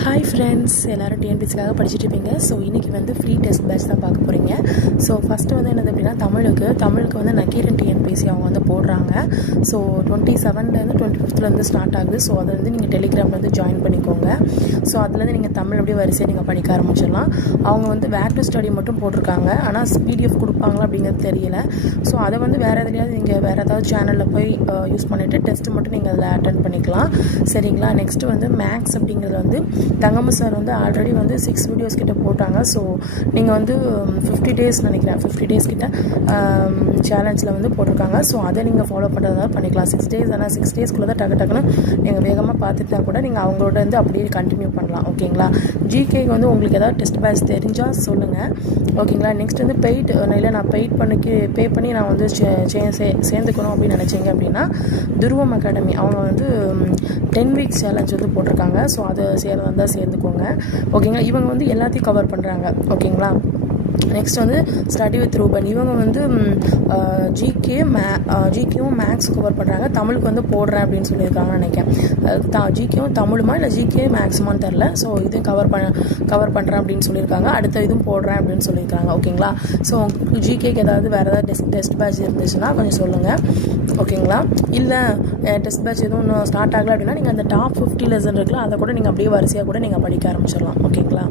Hi friends, எல்லோரும் டிஎன்பிஎஸ்சிக்காக படிச்சுட்டு இருப்பீங்க. ஸோ இன்றைக்கி வந்து ஃப்ரீ டெஸ்ட் பேட்ச் தான் பார்க்க போகிறீங்க. ஸோ ஃபஸ்ட்டு வந்து என்னது அப்படின்னா தமிழுக்கு வந்து நக்கீரன் டிஎன்பிஎஸ்சி அவங்க வந்து போடுறாங்க. ஸோ 27லேருந்து 25லேருந்து ஸ்டார்ட் ஆகுது. ஸோ அதை வந்து நீங்கள் டெலிகிராமில் வந்து ஜாயின் பண்ணிக்கோங்க. ஸோ அதுலேருந்து நீங்கள் தமிழ் அப்படியே வரிசையை நீங்கள் படிக்க ஆரம்பிச்சிடலாம். அவங்க வந்து வேர் டு ஸ்டடி மட்டும் போட்டிருக்காங்க. ஆனால் பிடிஎஃப் கொடுப்பாங்களா அப்படிங்கிறது தெரியல. ஸோ அதை வந்து வேறு எதுலையாவது நீங்கள் வேறு ஏதாவது சேனலில் போய் யூஸ் பண்ணிவிட்டு டெஸ்ட்டு மட்டும் நீங்கள் அதில் அட்டன் பண்ணிக்கலாம். சரிங்களா? நெக்ஸ்ட்டு வந்து மேக்ஸ் அப்படிங்கிறது வந்து தங்கம்ம சார் வந்து ஆல்ரெடி வந்து 6 வீடியோஸ் கிட்ட போட்டாங்க. ஸோ நீங்கள் வந்து 50 டேஸ் நினைக்கிறேன், 50 டேஸ் கிட்ட சேலஞ்சில் வந்து போட்டிருக்காங்க. ஸோ அதை நீங்கள் ஃபாலோ பண்ணுறதா பண்ணிக்கலாம். 6 டேஸ், ஆனால் 6 டேஸ்க்குள்ளே தான் டக்குன்னு நீங்கள் வேகமாக பார்த்துட்டு தான் கூட நீங்கள் அவங்களோட வந்து அப்படியே கண்டினியூ பண்ணலாம். ஓகேங்களா? ஜிகேக்கு வந்து உங்களுக்கு ஏதாவது டெஸ்ட் பேட்ச் தெரிஞ்சால் சொல்லுங்கள். ஓகேங்களா? நெக்ஸ்ட் வந்து நான் பெய்ட் பே பண்ணி நான் வந்து சேர்ந்துக்கணும் அப்படின்னு நினச்சிங்க அப்படின்னா துருவம் அகாடமி அவங்க வந்து 10 வீக்ஸ் சேலஞ்ச் வந்து போட்டிருக்காங்க. ஸோ அதை சேர்ந்தால் சேர்ந்துக்கோங்க. ஓகேங்களா? இவங்க வந்து எல்லாத்தையும் கவர் பண்ணுறாங்க. ஓகேங்களா? நெக்ஸ்ட் வந்து ஸ்டடி வித் ரூபன் இவங்க வந்து ஜிகேவும் மேக்ஸ் கவர் பண்ணுறாங்க. தமிழுக்கு வந்து போடுறேன் அப்படின்னு சொல்லியிருக்காங்கன்னு நினைக்கிறேன். ஜிகேவும் தமிழுமா இல்லை ஜிகே மேக்ஸுமான்னு தெரில. ஸோ இதையும் கவர் பண்ணுறேன் அப்படின்னு சொல்லியிருக்காங்க. அடுத்த இதுவும் போடுறேன் அப்படின்னு சொல்லியிருக்காங்க. ஓகேங்களா? ஸோ ஜிகேக்கு வேறு ஏதாவது டெஸ்ட் பேட்ச் இருந்துச்சுன்னா கொஞ்சம் சொல்லுங்கள். ஓகேங்களா? இல்லை டெஸ்ட் பேட்ச் எதுவும் ஸ்டார்ட் ஆகலை அப்படின்னா நீங்கள் அந்த டாப் 50 லெசன் இருக்குல்ல, அதை கூட நீங்கள் அப்படியே வரிசையாக கூட நீங்கள் படிக்க ஆரம்பிச்சிடலாம். ஓகேங்களா?